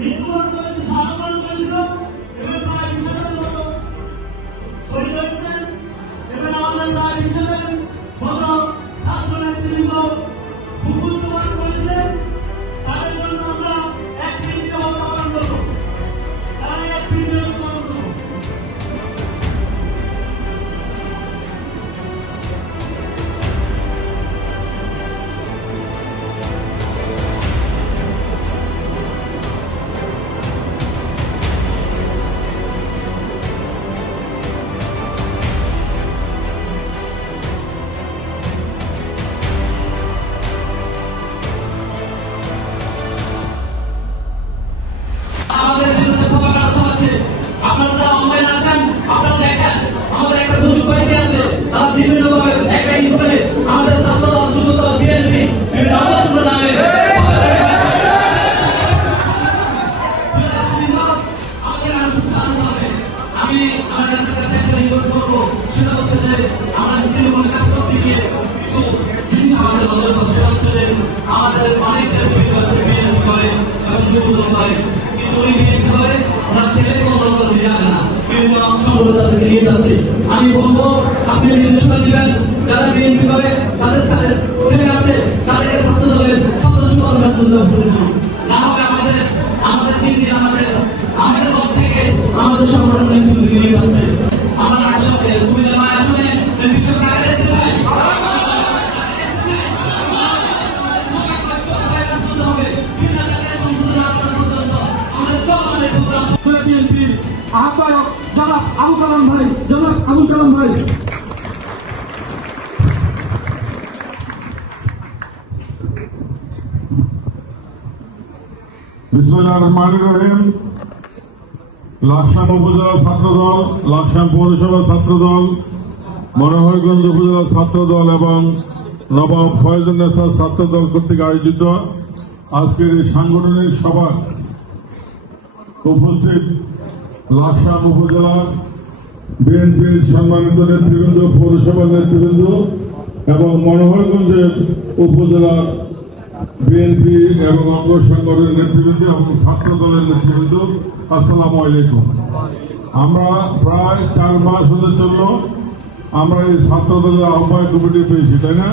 মৃত্যুবরণ করেছে, সাধারণ করেছিল এবং প্রায় 20,000 মতো শহীদ হয়েছেন এবং আমাদের প্রায় 20,000 মতো ছাত্র নেতৃবৃন্দ ভূখণ্ডবরণ করেছেন। তাদের জন্য আমরা 1 মিনিটের মতো আহ্বান করব। তারা 1 মিনিটের মতো আহ্বান করব। আপনারা অনলাইন আছেন, আপনারা দেখেন আমাদের একটা সুযোগ পাইতে আছে। তারা বিভিন্নভাবে একটা করে আমাদের ছাত্রদল, যুবদল, বিএনপি নামে আমি আমাদের কাছে একটা রিকোয়েস্ট করবো, সেটা হচ্ছে যে আমরা তৃণমূল কাজ করতে গিয়ে কিছু জিনিস আমাদের নজর পড়ছে। সেটা হচ্ছে যে আমাদের অনেকটা সুযোগ আছে বিএনপি করে এবং যুবদল করে, কিন্তু ওই বিএনপি করে ওরা ছেলে কোনো দল জানে না, বিভিন্ন সংগঠন তাদেরকে নিয়ে যাচ্ছে। আমি বলবো আপনি নির্দেশনা দিবেন যারা বিএনপি করে তাদের সাথে ছেলে আছে তাদেরকে ছাত্র দলের সদস্য না হবে আমাদের দিন দিন আমাদের দল থেকে আমাদের সংগঠনের নিয়ে যাচ্ছে। আমরা একসাথে কুমিল্লা আসনে বিশ্বকে আগে দেখতে চাই। বিএনপির আহ্বায়ক জনাব আবুল কালাম ভাই, জনাব আবুল কালাম ভাই। বিসমিল্লাহির রহমানির রহিম। লাকসাম উপজেলা ছাত্রদল, লাকসাম পৌরসভা ছাত্রদল, মনোহরগঞ্জ উপজেলা ছাত্রদল এবং নবাব ফয়জুন্নেসা ছাত্রদল কর্তৃক আয়োজিত আজকের এই সাংগঠনিক সভা উপস্থিত লাকসাম উপজেলার বিএনপির সম্মানিত নেতৃবৃন্দ, পৌরসভার নেতৃবৃন্দ এবং মনোহরগঞ্জের উপজেলার বিএনপি এবং অঙ্গ সংগঠনের নেতৃবৃন্দ এবং ছাত্র দলের নেতৃবৃন্দ, আসসালামু আলাইকুম। আমরা প্রায় 4 মাস হতে চলল আমরা এই ছাত্র দলের আহ্বায়ক কমিটি পেয়েছি, তাই না?